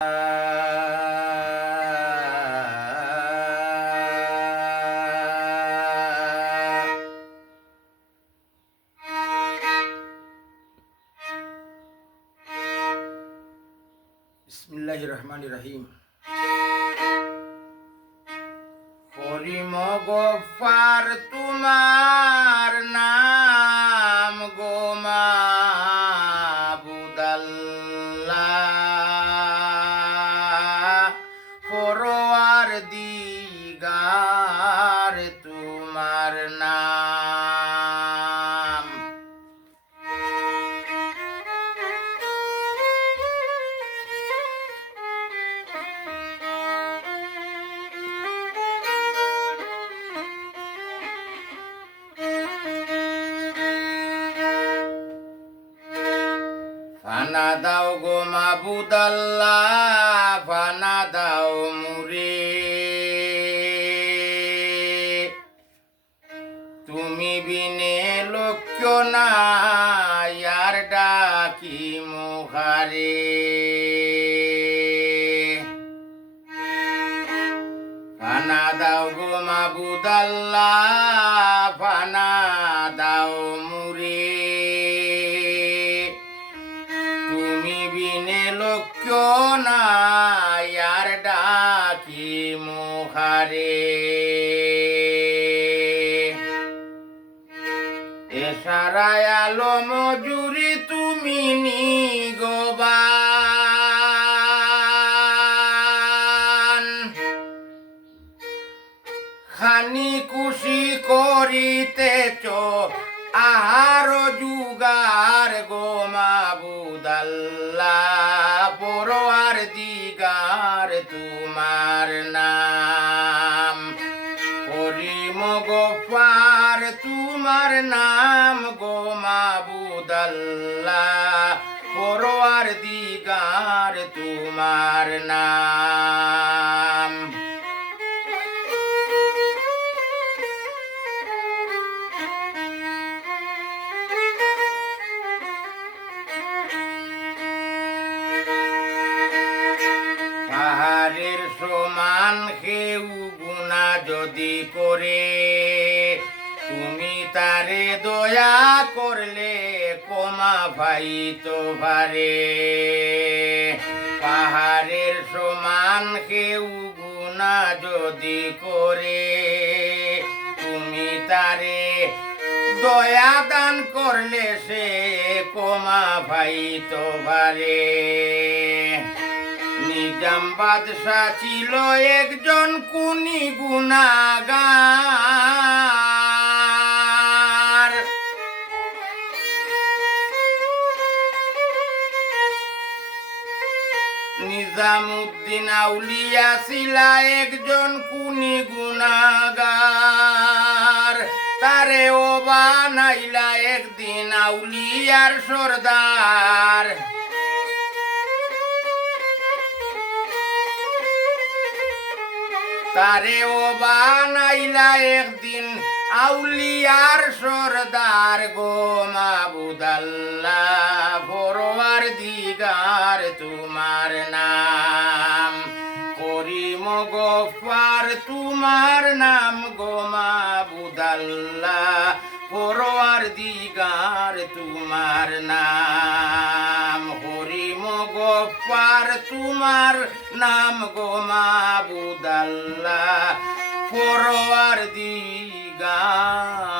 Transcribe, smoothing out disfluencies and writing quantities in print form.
বিসমিল্লাহিররহমানিররহিম। করিম গফফার তোমার নাম গো মাবুদাল্লাহ, পরওয়ার দিগার তোমার নাম। ফানা দাও গো মাবুদাল্লাহ, ফানা দাও মুরে, তুমি বিনে লক্ষ্য নাই আর ডাকি মুখারে। ফানা দাও গো মাবুদাল্লাহ, ফানা দাও মুরে, তুমি বিনে লক্ষ্য নাই আর ডাকি মুখারে। এসারায় আলো মজুরি তুমি নিগবান, খানি খুশি করিতেছ আর যুগার গো মাবুদাল্লাহ, পরওয়ার দিগার তোমার নাম। করিম গফফার তোমার নাম গো মাবুদাল্লাহ, পরওয়ার দিগার তোমার নাম। পাহাড়ের সমান কেউ গুনাহ যদি করে, তুমি তারে দয়া করলে ক্ষমা পাইতে পারে। পাহাড়ের সমান কেউ গুনাহ যদি করে, তুমি তারে দয়া দান করলে সে ক্ষমা পাইতে পারে। নিজাম বাদশা ছিল একজন কুনি গুনাহগার, নিজামউদ্দিন আউলিয়া ছিল একজন কুনি গুনাহগার, তারে ও বানাইলা একদিন আউলিয়ার সর্দার। তারে ও বানাইলা একদিন আউলিয়ার সর্দার গো মাবুদাল্লাহ, পরওয়ার দিগার তোমার নাম। করিম গফফার তোমার নাম গো মাবুদাল্লাহ, পরওয়ার দিগার তোমার নাম। করিম গফফার তোমার নাম গো মাবুদাল্লাহ, পরওয়ার দিগার